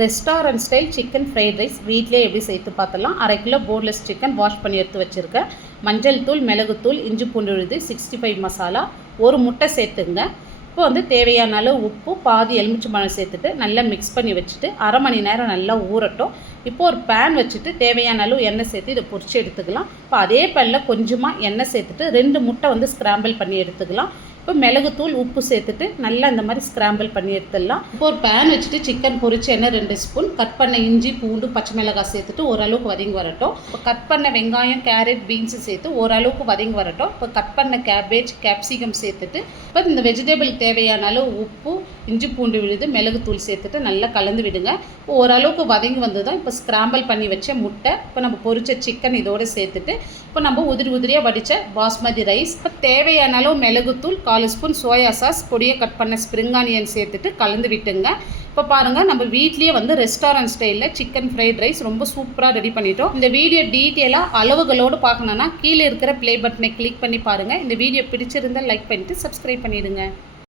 Restaurant style chicken fried rice வீட்டிலே எப்படி சேர்த்து பார்த்தலாம். 1/2 கிலோ போன்லெஸ் சிக்கன் வாஷ் பண்ணி எடுத்து வச்சுருக்கேன். மஞ்சள் தூள், மிளகுத்தூள், இஞ்சி பூண்டு விழுது, 65 மசாலா, ஒரு முட்டை சேர்த்துங்க. இப்போ வந்து தேவையான அளவு உப்பு, பாதி எலுமிச்சம்பழம் சேர்த்துட்டு நல்லா மிக்ஸ் பண்ணி வச்சுட்டு 1/2 மணி நேரம் நல்லா ஊறட்டும். இப்போது ஒரு பேன் வச்சுட்டு தேவையான அளவு எண்ணெய் சேர்த்து இதை பொரிச்சு எடுத்துக்கலாம். இப்போ அதே பேனில் கொஞ்சமாக எண்ணெய் சேர்த்துட்டு 2 முட்டை வந்து ஸ்க்ராம்பிள் பண்ணி எடுத்துக்கலாம். இப்போ மிளகுத்தூள், உப்பு சேர்த்துட்டு நல்லா இந்த மாதிரி ஸ்க்ராம்பிள் பண்ணி எடுத்துடலாம். இப்போ ஒரு பேன் வச்சுட்டு சிக்கன் பொரிச்சு எண்ணெய் 2 ஸ்பூன், கட் பண்ண இஞ்சி, பூண்டு, பச்சை மிளகாய் சேர்த்துட்டு ஓரளவுக்கு வதங்கி வரட்டும். இப்போ கட் பண்ண வெங்காயம், கேரட், பீன்ஸு சேர்த்து ஓரளவுக்கு வதங்கி வரட்டும். இப்போ கட் பண்ண கேபேஜ், கேப்சிகம் சேர்த்துட்டு இப்போ இந்த வெஜிடபிள் தேவையான அளவு உப்பு, இஞ்சி பூண்டு விழுது, மிளகுத்தூள் சேர்த்துட்டு நல்லா கலந்து விடுங்க. இப்போ ஓரளவுக்கு வதங்கி வந்ததும் இப்போ ஸ்க்ராம்பிள் பண்ணி வச்ச முட்டை, இப்போ நம்ம பொரிச்ச சிக்கன் இதோடு சேர்த்துட்டு இப்போ நம்ம உதிரியாக வடித்த பாஸ்மதி ரைஸ், இப்போ தேவையான அளவு மிளகுத்தூள், 4 ஸ்பூன் சோயா சாஸ், பொடியை கட் பண்ண ஸ்ப்ரிங் ஆனியன் சேர்த்துட்டு கலந்து விட்டுங்க. இப்போ பாருங்கள், நம்ம வீட்லேயே வந்து ரெஸ்டாரண்ட் ஸ்டைலில் சிக்கன் ஃப்ரைட் ரைஸ் ரொம்ப சூப்பராக ரெடி பண்ணிட்டோம். இந்த வீடியோ டீட்டெயிலாக அளவுகளோடு பார்க்கணுன்னா கீழே இருக்கிற ப்ளே பட்டனை கிளிக் பண்ணி பாருங்கள். இந்த வீடியோ பிடிச்சிருந்தால் லைக் பண்ணிவிட்டு சப்ஸ்கிரைப் பண்ணிவிடுங்க.